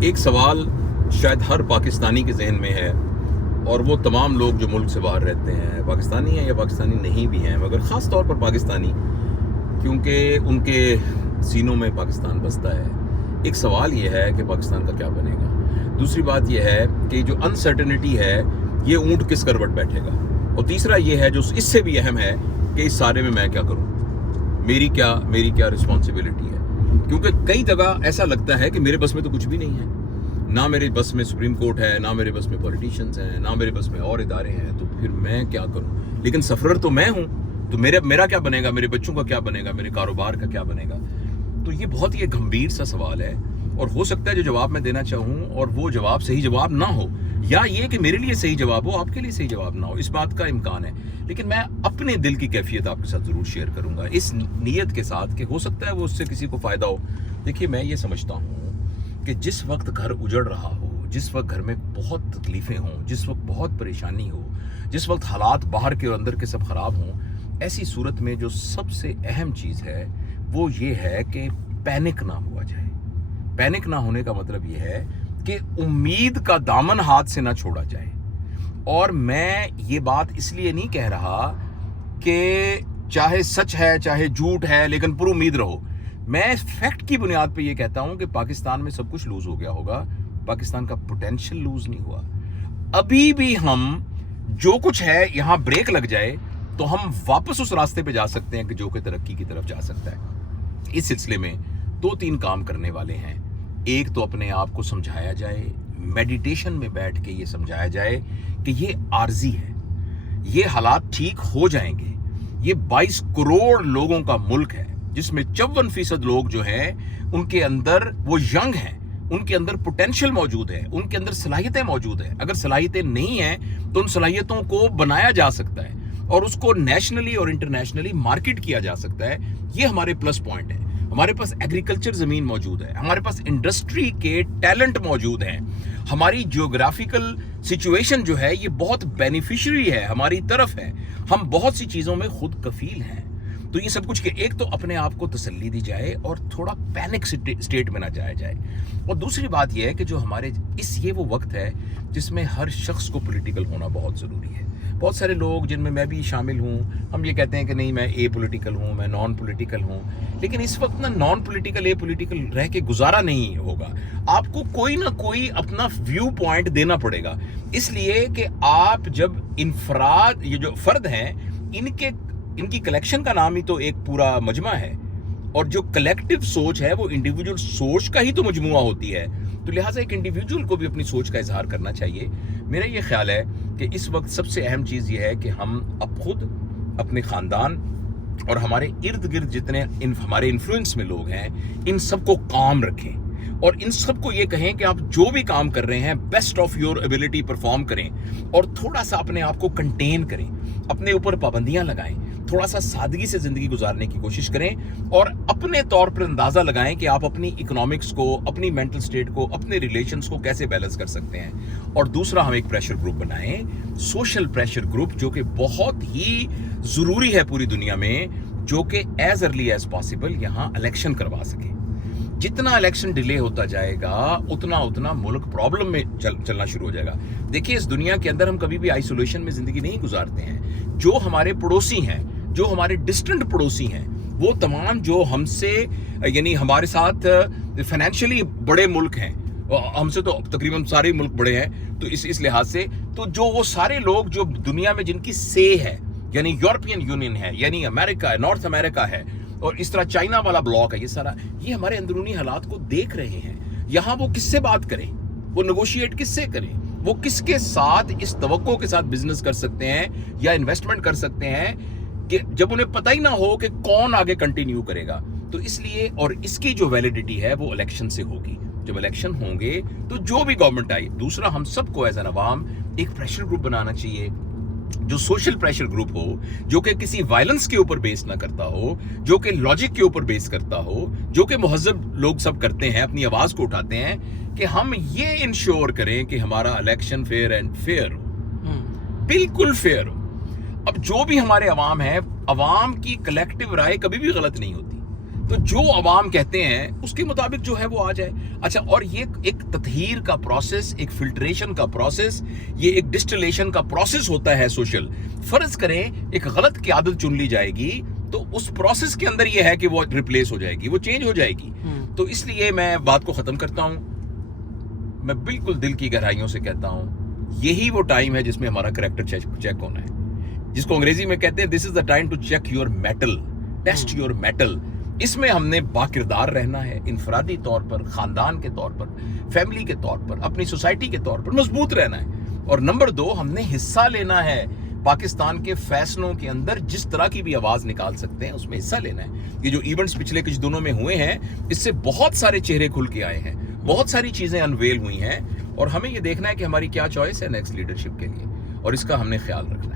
ایک سوال شاید ہر پاکستانی کے ذہن میں ہے، اور وہ تمام لوگ جو ملک سے باہر رہتے ہیں، پاکستانی ہیں یا پاکستانی نہیں بھی ہیں، مگر خاص طور پر پاکستانی، کیونکہ ان کے سینوں میں پاکستان بستا ہے۔ ایک سوال یہ ہے کہ پاکستان کا کیا بنے گا۔ دوسری بات یہ ہے کہ جو انسرٹنٹی ہے، یہ اونٹ کس کروٹ بیٹھے گا۔ اور تیسرا یہ ہے جو اس سے بھی اہم ہے کہ اس سارے میں میں کیا کروں، میری کیا رسپانسبلٹی ہے۔ کیونکہ کئی جگہ ایسا لگتا ہے کہ میرے بس میں تو کچھ بھی نہیں ہے، نہ میرے بس میں سپریم کورٹ ہے، نہ میرے بس میں پولیٹیشینز ہیں، نہ میرے بس میں اور ادارے ہیں، تو پھر میں کیا کروں۔ لیکن سفرر تو میں ہوں، تو میرا کیا بنے گا، میرے بچوں کا کیا بنے گا، میرے کاروبار کا کیا بنے گا۔ تو یہ بہت ہی ایک گمبھیر سا سوال ہے، اور ہو سکتا ہے جو جواب میں دینا چاہوں اور وہ جواب صحیح جواب نہ ہو، یا یہ کہ میرے لیے صحیح جواب ہو، آپ کے لیے صحیح جواب نہ ہو، اس بات کا امکان ہے۔ لیکن میں اپنے دل کی کیفیت آپ کے ساتھ ضرور شیئر کروں گا، اس نیت کے ساتھ کہ ہو سکتا ہے وہ اس سے کسی کو فائدہ ہو۔ دیکھیے، میں یہ سمجھتا ہوں کہ جس وقت گھر اجڑ رہا ہو، جس وقت گھر میں بہت تکلیفیں ہوں، جس وقت بہت پریشانی ہو، جس وقت حالات باہر کے اور اندر کے سب خراب ہوں، ایسی صورت میں جو سب سے اہم چیز ہے وہ یہ ہے کہ پینک نہ ہوا جائے۔ پینک نہ ہونے کا مطلب یہ ہے کہ امید کا دامن ہاتھ سے نہ چھوڑا جائے۔ اور میں یہ بات اس لیے نہیں کہہ رہا کہ چاہے سچ ہے چاہے جھوٹ ہے لیکن پر امید رہو۔ میں فیکٹ کی بنیاد پہ یہ کہتا ہوں کہ پاکستان میں سب کچھ لوز ہو گیا ہوگا، پاکستان کا پوٹینشیل لوز نہیں ہوا۔ ابھی بھی ہم جو کچھ ہے یہاں بریک لگ جائے تو ہم واپس اس راستے پہ جا سکتے ہیں کہ جو کہ ترقی کی طرف جا سکتا ہے۔ اس سلسلے میں 2-3 کام کرنے والے ہیں۔ ایک تو اپنے آپ کو سمجھایا جائے، میڈیٹیشن میں بیٹھ کے یہ سمجھایا جائے کہ یہ عارضی ہے، یہ حالات ٹھیک ہو جائیں گے۔ یہ 22 کروڑ لوگوں کا ملک ہے، جس میں 54% لوگ جو ہیں ان کے اندر وہ ینگ ہیں، ان کے اندر پوٹینشیل موجود ہے، ان کے اندر صلاحیتیں موجود ہیں۔ اگر صلاحیتیں نہیں ہیں تو ان صلاحیتوں کو بنایا جا سکتا ہے اور اس کو نیشنلی اور انٹرنیشنلی مارکیٹ کیا جا سکتا ہے۔ یہ ہمارے پلس پوائنٹ ہے۔ ہمارے پاس ایگریکلچر زمین موجود ہے، ہمارے پاس انڈسٹری کے ٹیلنٹ موجود ہیں، ہماری جیوگرافیکل سچویشن جو ہے یہ بہت بینیفیشری ہے، ہماری طرف ہے، ہم بہت سی چیزوں میں خود کفیل ہیں۔ تو یہ سب کچھ کہ ایک تو اپنے آپ کو تسلی دی جائے اور تھوڑا پینک سٹیٹ میں نہ جایا جائے۔ اور دوسری بات یہ ہے کہ جو ہمارے یہ وہ وقت ہے جس میں ہر شخص کو پولیٹیکل ہونا بہت ضروری ہے۔ بہت سارے لوگ جن میں بھی شامل ہوں، ہم یہ کہتے ہیں کہ نہیں میں اے پولیٹیکل ہوں، میں نان پولیٹیکل ہوں، لیکن اس وقت نان پولیٹیکل اے پولیٹیکل رہ کے گزارا نہیں ہوگا۔ آپ کو کوئی نہ کوئی اپنا ویو پوائنٹ دینا پڑے گا، اس لیے کہ آپ جب انفراد، یہ جو فرد ہیں، ان کی کلیکشن کا نام ہی تو ایک پورا مجمع ہے، اور جو کلیکٹیو سوچ ہے وہ انڈیویجول سوچ کا ہی تو مجموعہ ہوتی ہے۔ تو لہٰذا ایک انڈیویجول کو بھی اپنی سوچ کا اظہار کرنا چاہیے۔ میرا یہ خیال ہے کہ اس وقت سب سے اہم چیز یہ ہے کہ ہم اب خود، اپنے خاندان اور ہمارے ارد گرد جتنے ہمارے انفلوئنس میں لوگ ہیں، ان سب کو کام رکھیں، اور ان سب کو یہ کہیں کہ آپ جو بھی کام کر رہے ہیں best of your ability perform کریں، اور تھوڑا سا اپنے آپ کو کنٹین کریں، اپنے اوپر پابندیاں لگائیں، تھوڑا سا سادگی سے زندگی گزارنے کی کوشش کریں، اور اپنے طور پر اندازہ لگائیں کہ آپ اپنی اکنامکس کو، اپنی مینٹل سٹیٹ کو، اپنے ریلیشنز کو کیسے بیلنس کر سکتے ہیں۔ اور دوسرا، ہم ایک پریشر گروپ بنائیں، سوشل پریشر گروپ، جو کہ بہت ہی ضروری ہے پوری دنیا میں، جو کہ ایز ارلی ایز پاسبل یہاں الیکشن کروا سکے۔ جتنا الیکشن ڈیلے ہوتا جائے گا اتنا ملک پرابلم میں چلنا شروع ہو جائے گا۔ دیکھیے، اس دنیا کے اندر ہم کبھی بھی آئسولیشن میں زندگی نہیں گزارتے ہیں۔ جو ہمارے پڑوسی ہیں، جو ہمارے ڈسٹنٹ پڑوسی ہیں، وہ تمام جو ہم سے، یعنی ہمارے ساتھ فائنینشلی بڑے ملک ہیں، ہم سے تو تقریباً سارے ملک بڑے ہیں، تو اس لحاظ سے تو جو وہ سارے لوگ جو دنیا میں جن کی سے ہے، یعنی یورپین یونین ہے، یعنی امریکہ ہے، نارتھ امریکہ ہے، اور اس طرح چائنا والا بلاک ہے، یہ ہمارے اندرونی حالات کو دیکھ رہے ہیں۔ یہاں وہ کس سے بات کریں، وہ نیگوشیٹ کس سے کریں، وہ کس کے ساتھ اس توقع کے ساتھ بزنس کر سکتے ہیں یا انویسٹمنٹ کر سکتے ہیں کہ جب انہیں پتہ ہی نہ ہو کہ کون آگے کنٹینیو کرے گا۔ تو اس لیے، اور اس کی جو ویلیڈیٹی ہے وہ الیکشن سے ہوگی۔ جب الیکشن ہوں گے تو جو بھی گورنمنٹ آئی، دوسرا ہم سب کو ایز این عوام ایک پریشر گروپ بنانا چاہیے، جو سوشل پریشر گروپ ہو، جو کہ کسی وائلنس کے اوپر بیس نہ کرتا ہو، جو کہ لاجک کے اوپر بیس کرتا ہو، جو کہ مہذب لوگ سب کرتے ہیں، اپنی آواز کو اٹھاتے ہیں کہ ہم یہ انشور کریں کہ ہمارا الیکشن فیئر اینڈ فیئر ہو، بالکل فیئر ہو۔ اب جو بھی ہمارے عوام ہیں، عوام کی کلیکٹیو رائے کبھی بھی غلط نہیں ہوتی۔ تو جو عوام کہتے ہیں اس کے مطابق جو ہے وہ آ جائے. اچھا, اور یہ ایک تطہیر کا پروسیس, ایک فلٹریشن کا پروسیس, یہ ایک ڈسٹلیشن کا پروسیس ہوتا ہے سوشل. فرض کریں ایک غلط قیادت چن لی جائے گی تو اس پروسیس کے اندر یہ ہے کہ وہ ریپلیس ہو جائے گی, وہ چینج ہو جائے گی. تو اس لیے میں بات کو ختم کرتا ہوں. میں بالکل دل کی گہرائیوں سے کہتا ہوں یہی وہ ٹائم ہے جس میں ہمارا کریکٹر چیک ہونا ہے, جس کو انگریزی میں کہتے ہیں this is the time to check your mettle, test your mettle. اس میں ہم نے باکردار رہنا ہے, انفرادی طور پر, خاندان کے طور پر, فیملی کے طور پر, اپنی سوسائٹی کے طور پر مضبوط رہنا ہے. اور نمبر 2, ہم نے حصہ لینا ہے پاکستان کے فیصلوں کے اندر, جس طرح کی بھی آواز نکال سکتے ہیں اس میں حصہ لینا ہے. یہ جو ایونٹس پچھلے کچھ دنوں میں ہوئے ہیں اس سے بہت سارے چہرے کھل کے آئے ہیں, بہت ساری چیزیں انویل ہوئی ہیں, اور ہمیں یہ دیکھنا ہے کہ ہماری کیا چوائس ہے نیکسٹ لیڈرشپ کے لیے, اور اس کا ہم نے خیال رکھنا ہے.